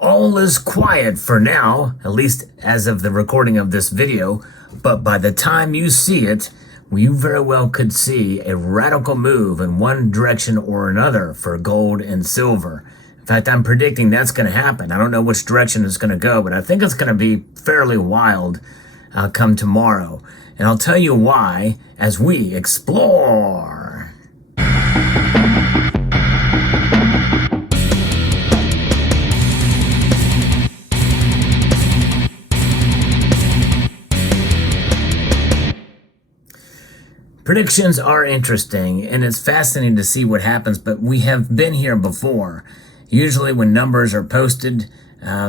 All is quiet for now, at least as of the recording of this video, but by the time you see it, you very well could see a radical move in one direction or another for gold and silver. In fact, I'm predicting that's going to happen. I don't know which direction it's going to go, but I think it's going to be fairly wild come tomorrow. And I'll tell you why as we explore. Predictions are interesting, and it's fascinating to see what happens, but we have been here before. Usually when numbers are posted,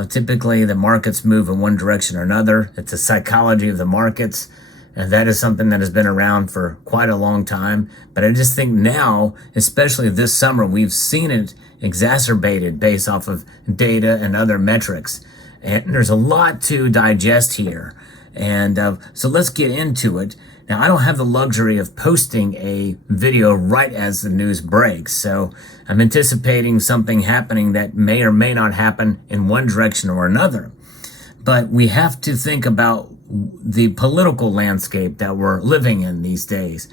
typically the markets move in one direction or another. It's the psychology of the markets, and that is something that has been around for quite a long time. But I just think now, especially this summer, we've seen it exacerbated based off of data and other metrics. And there's a lot to digest here. And so let's get into it. Now, I don't have the luxury of posting a video right as the news breaks, so I'm anticipating something happening that may or may not happen in one direction or another. But we have to think about the political landscape that we're living in these days.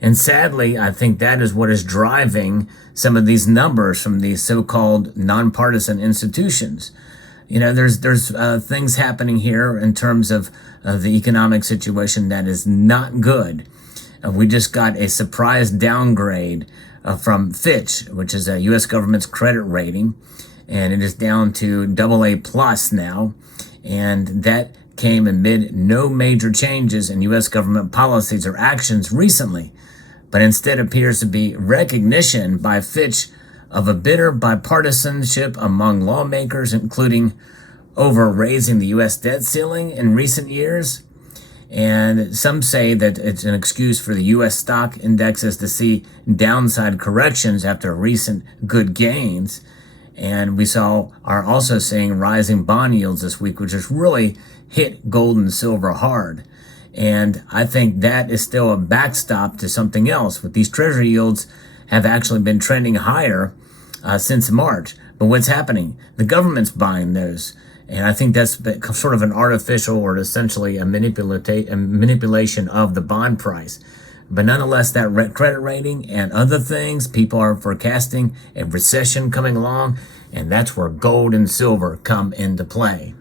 And sadly, I think that is what is driving some of these numbers from these so-called nonpartisan institutions. You know, there's things happening here in terms of the economic situation that is not good. We just got a surprise downgrade from Fitch, which is a U.S. government's credit rating, and it is down to AA plus now. And that came amid no major changes in U.S. government policies or actions recently, but instead appears to be recognition by Fitch of a bitter bipartisanship among lawmakers, including over raising the U.S. debt ceiling in recent years. And some say that it's an excuse for the U.S. stock indexes to see downside corrections after recent good gains. And we are also seeing rising bond yields this week, which has really hit gold and silver hard. And I think that is still a backstop to something else. With these treasury yields have actually been trending higher since March. But what's happening? The government's buying those. And I think that's sort of an artificial or essentially a manipulation of the bond price. But nonetheless, that credit rating and other things, people are forecasting a recession coming along, and that's where gold and silver come into play.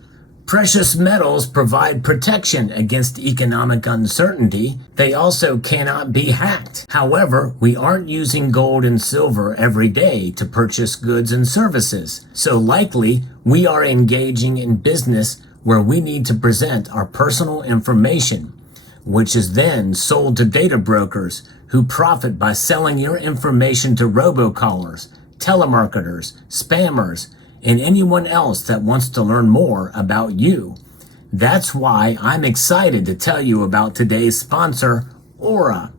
Precious metals provide protection against economic uncertainty. They also cannot be hacked. However, we aren't using gold and silver every day to purchase goods and services. So likely, we are engaging in business where we need to present our personal information, which is then sold to data brokers who profit by selling your information to robocallers, telemarketers, spammers, and anyone else that wants to learn more about you. That's why I'm excited to tell you about today's sponsor, Aura.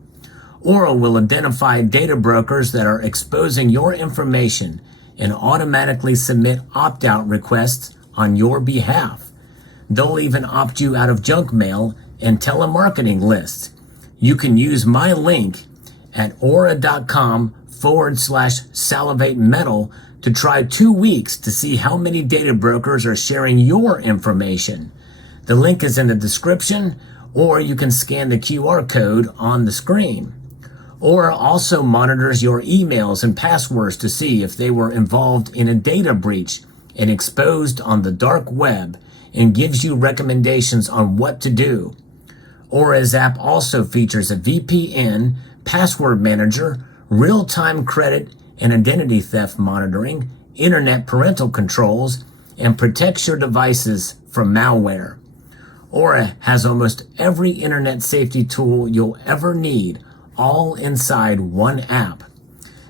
Aura will identify data brokers that are exposing your information and automatically submit opt-out requests on your behalf. They'll even opt you out of junk mail and telemarketing lists. You can use my link at aura.com/salivatemetal to try 2 weeks to see how many data brokers are sharing your information. The link is in the description, or you can scan the QR code on the screen. Aura also monitors your emails and passwords to see if they were involved in a data breach and exposed on the dark web, and gives you recommendations on what to do. Aura's app also features a VPN, password manager, real-time credit and identity theft monitoring, internet parental controls, and protects your devices from malware. Aura has almost every internet safety tool you'll ever need, all inside one app.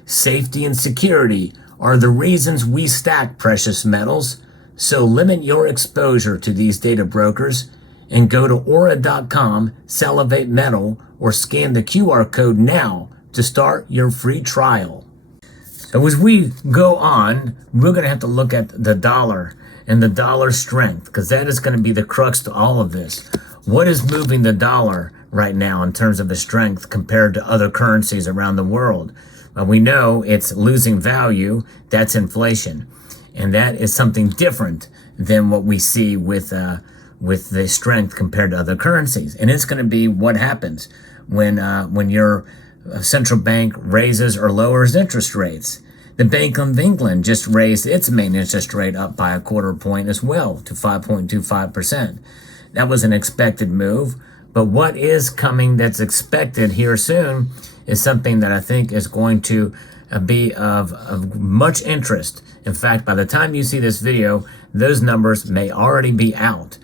Safety and security are the reasons we stack precious metals, so limit your exposure to these data brokers and go to aura.com/salivatemetal or scan the QR code now to start your free trial. So as we go on, we're going to have to look at the dollar and the dollar strength, because that is going to be the crux to all of this. What is moving the dollar right now in terms of the strength compared to other currencies around the world? We know it's losing value. That's inflation. And that is something different than what we see with the strength compared to other currencies. And it's going to be what happens when your central bank raises or lowers interest rates. The Bank of England just raised its main interest rate up by a quarter point as well to 5.25%. That was an expected move. But what is coming that's expected here soon is something that I think is going to be of much interest. In fact, by the time you see this video, those numbers may already be out.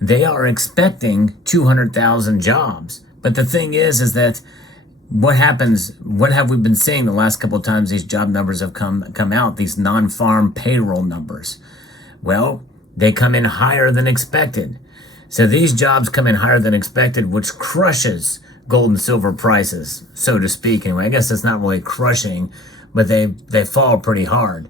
They are expecting 200,000 jobs. But the thing is that what happens, what have we been seeing the last couple of times these job numbers have come out, these non-farm payroll numbers? Well, they come in higher than expected. So these jobs come in higher than expected, which crushes gold and silver prices, so to speak. Anyway, I guess it's not really crushing, but they fall pretty hard.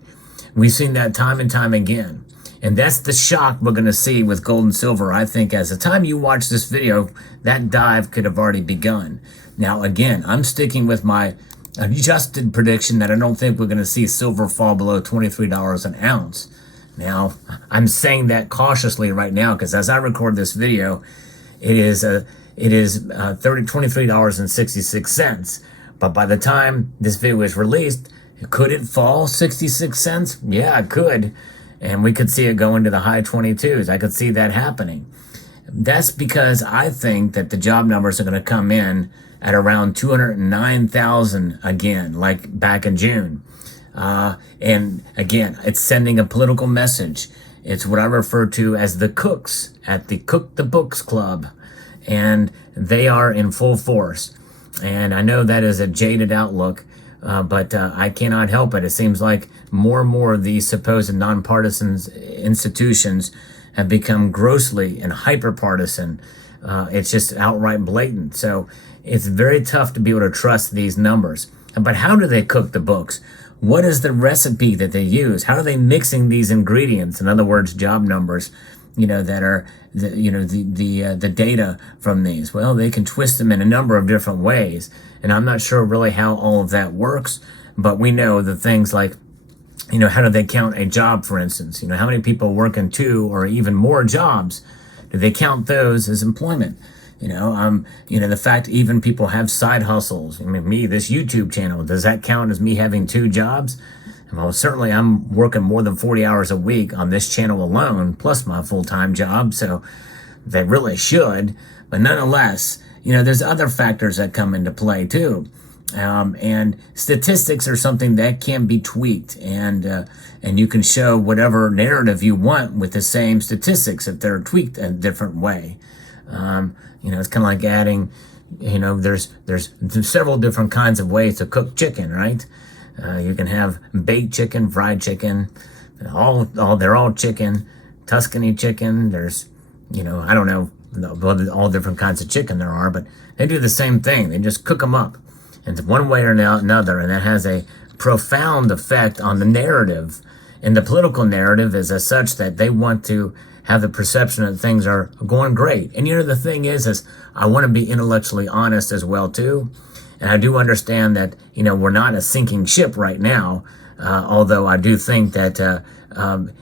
We've seen that time and time again. And that's the shock we're going to see with gold and silver. I think as the time you watch this video, that dive could have already begun. Now, again, I'm sticking with my adjusted prediction that I don't think we're going to see silver fall below $23 an ounce. Now, I'm saying that cautiously right now because as I record this video, it is $23.66. But by the time this video is released, could it fall 66 cents? Yeah, it could. And we could see it go into the high 22s. I could see that happening. That's because I think that the job numbers are going to come in at around 209,000 again, like back in June. And again, it's sending a political message. It's what I refer to as the cooks at the Cook the Books Club. And they are in full force. And I know that is a jaded outlook, but I cannot help it. It seems like more and more of these supposed nonpartisan institutions have become grossly and hyper-partisan. It's just outright blatant. So it's very tough to be able to trust these numbers. But how do they cook the books? What is the recipe that they use? How are they mixing these ingredients? In other words, job numbers, that are the data from these. Well, they can twist them in a number of different ways. And I'm not sure really how all of that works, but we know the things like, how do they count a job, for instance? How many people work in 2 or even more jobs? Do they count those as employment? The fact even people have side hustles. I mean, this YouTube channel, does that count as me having 2 jobs? Well, certainly I'm working more than 40 hours a week on this channel alone, plus my full-time job, so they really should. But nonetheless, there's other factors that come into play too. And statistics are something that can be tweaked, and you can show whatever narrative you want with the same statistics if they're tweaked a different way. It's kind of like adding, there's several different kinds of ways to cook chicken, right? You can have baked chicken, fried chicken, they're all chicken, Tuscany chicken. There's, I don't know all different kinds of chicken there are, but they do the same thing. They just cook them up into one way or another, and that has a profound effect on the narrative. And the political narrative is as such that they want to have the perception that things are going great. And the thing is I want to be intellectually honest as well too. And I do understand that, we're not a sinking ship right now, although I do think that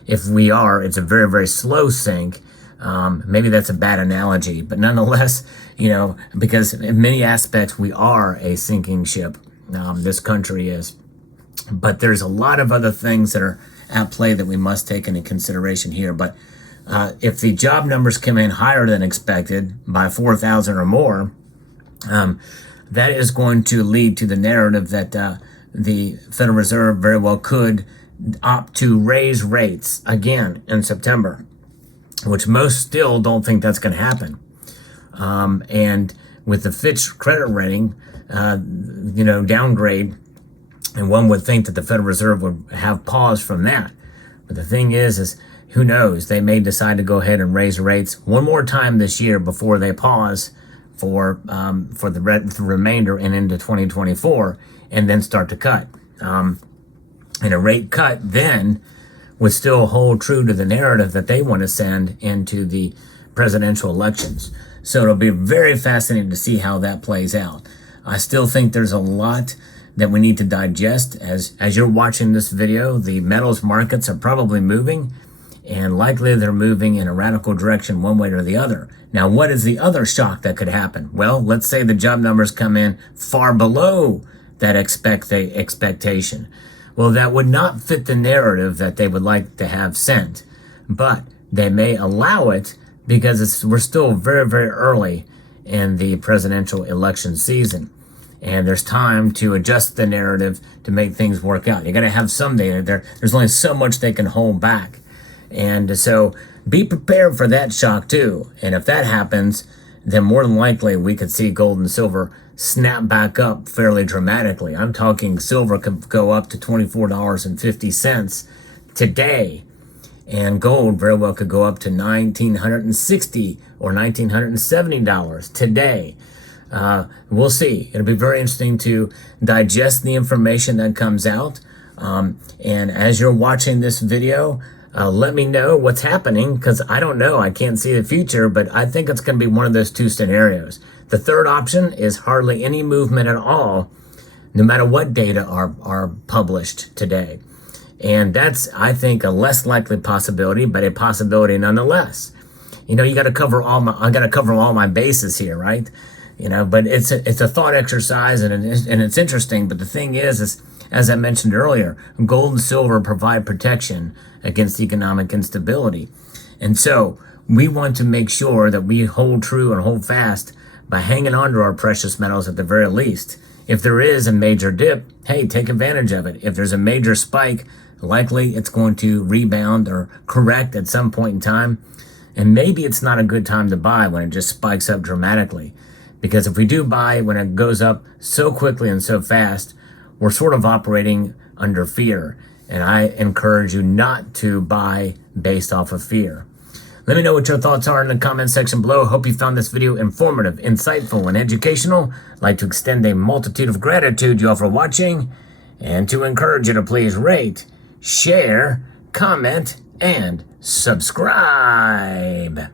if we are, it's a very, very slow sink. Maybe that's a bad analogy, but nonetheless, because in many aspects we are a sinking ship, this country is. But there's a lot of other things that are at play that we must take into consideration here. But if the job numbers come in higher than expected by 4,000 or more, that is going to lead to the narrative that the Federal Reserve very well could opt to raise rates again in September, which most still don't think that's going to happen. And with the Fitch credit rating, downgrade, and one would think that the Federal Reserve would have pause from that. But the thing is who knows? They may decide to go ahead and raise rates one more time this year before they pause for the remainder and into 2024, and then start to cut. And a rate cut then would still hold true to the narrative that they want to send into the presidential elections. So it'll be very fascinating to see how that plays out. I still think there's a lot that we need to digest. As you're watching this video, the metals markets are probably moving, and likely they're moving in a radical direction one way or the other. Now, what is the other shock that could happen? Well, let's say the job numbers come in far below that expectation. Well, that would not fit the narrative that they would like to have sent, but they may allow it because we're still very, very early in the presidential election season. And there's time to adjust the narrative to make things work out. You got to have some data there. There's only so much they can hold back. And so be prepared for that shock too. And if that happens, then more than likely we could see gold and silver snap back up fairly dramatically. I'm talking silver could go up to $24.50 today. And gold very well could go up to $1,960 or $1,970 today. We'll see. It'll be very interesting to digest the information that comes out. And as you're watching this video, let me know what's happening, because I don't know. I can't see the future, but I think it's going to be one of those two scenarios. The third option is hardly any movement at all, no matter what data are published today. And that's, I think, a less likely possibility, but a possibility nonetheless. You know, I got to cover all my bases here, right? You know, but it's a thought exercise, and it's interesting. But the thing is, as I mentioned earlier, gold and silver provide protection against economic instability. And so we want to make sure that we hold true and hold fast by hanging on to our precious metals at the very least. If there is a major dip, hey, take advantage of it. If there's a major spike, likely it's going to rebound or correct at some point in time. And maybe it's not a good time to buy when it just spikes up dramatically. Because if we do buy when it goes up so quickly and so fast, we're sort of operating under fear. And I encourage you not to buy based off of fear. Let me know what your thoughts are in the comment section below. Hope you found this video informative, insightful, and educational. I'd like to extend a multitude of gratitude to you all for watching, and to encourage you to please rate, share, comment, and subscribe.